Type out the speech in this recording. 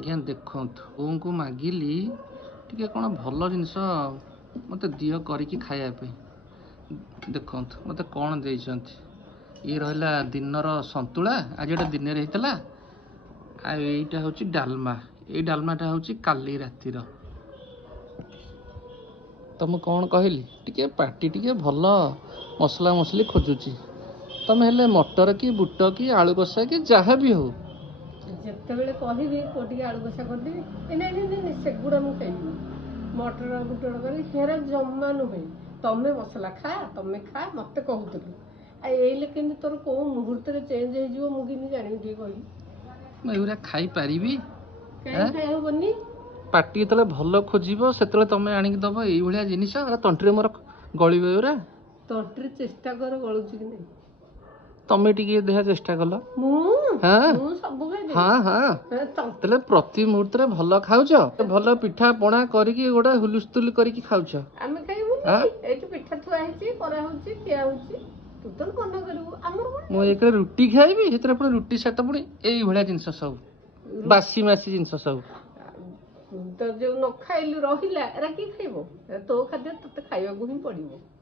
ଆଜ୍ଞା ଦେଖନ୍ତୁ ବୋଉଙ୍କୁ ମାଗିଲି ଟିକେ କ'ଣ ଭଲ ଜିନିଷ ମୋତେ ଦିଅ କରିକି ଖାଇବା ପାଇଁ। ଦେଖନ୍ତୁ ମୋତେ କ'ଣ ଦେଇଛନ୍ତି। ଇଏ ରହିଲା ଦିନର ସନ୍ତୁଳା, ଆଜି ଗୋଟେ ଦିନରେ ହେଇଥିଲା। ଆଉ ଏଇଟା ହେଉଛି ଡାଲମା। ଏଇ ଡାଲମାଟା ହେଉଛି କାଲି ରାତିର। ତ ମୁଁ କ'ଣ କହିଲି, ଟିକେ ପାଟି ଟିକେ ଭଲ ମସଲା ମସଲି ଖୋଜୁଛି। ତମେ ହେଲେ ମଟର କି ବୁଟ କି ଆଳୁ କଷା କି ଯାହା ବି ହଉ, ଯେତେବେଳେ କହିବି କୋଉ ଟିକେ ଆଳୁ କଷା କରିଦେବି। ନାଇଁ ସେଗୁଡ଼ା ମୁଁ ଖାଇବିନି। ମଟର ବୁଟର କରି ହେରା ଜମା ନୁହେଁ। ତମେ ମସଲା ଖା, ତମେ ଖା, ମତେ କହୁଥିଲୁ। ଆଉ ଏଇଲେ କେମିତି ତୋର କୋଉ ମୁହୂର୍ତ୍ତରେ ଚେଞ୍ଜ ହେଇଯିବ ମୁଁ କେମିତି ଜାଣିବି ଟିକେ କହିବି। ମୁଁ ଏଗୁଡ଼ା ଖାଇପାରିବି? କାହିଁ ଖାଇ ହବନି? ପାଟି ଯେତେବେଳେ ଭଲ ଖୋଜିବ ସେତେବେଳେ ତମେ ଆଣିକି ଦବ ଏଇଭଳିଆ ଜିନିଷ। ତଣ୍ଟିରେ ମୋର ଗଳିବ ଏଗୁରା। ତଣ୍ଟିରେ ଚେଷ୍ଟା କର ଗଳୁଛି କି ନାହିଁ। ତମେ ଟିକେ ଦେହ ଚେଷ୍ଟା କଲ। ମୁଁ ହଁ ସବୁ ଖାଇଦେବି। ହଁ ତାହେଲେ ପ୍ରତି ମୁହୂର୍ତ୍ତରେ ଭଲ ଖାଉଛ, ଭଲ ପିଠା ପଣା କରିକି ଗୋଟେ ହୁଲୁସ୍ତୁଲ କରିକି ଖାଉଛ। ଆମେ ଖାଇବୁନି? ଏଇଠି ପିଠା ଥୁଆ ହେଇଛି, କରାହଉଛି, ଖିଆ ହଉଛି। ତୁ ତ ମନା କରିବୁ। ଆମର ମୁଁ ଏକରେ ରୁଟି ଖାଇବି, ସେଥିରେ ପୁଣି ରୁଟି ସହିତ ପୁଣି ଏଇଭଳିଆ ଜିନିଷ ସବୁ, ବାସି ମାସି ଜିନିଷ ସବୁ। ତ ଯୋଉ ନ ଖାଇଲୁ ରହିଲା, ଏରା କିଏ ଖାଇବ? ତୋ ଖାଦ୍ୟ ତତେ ଖାଇବାକୁ ହିଁ ପଡିବ।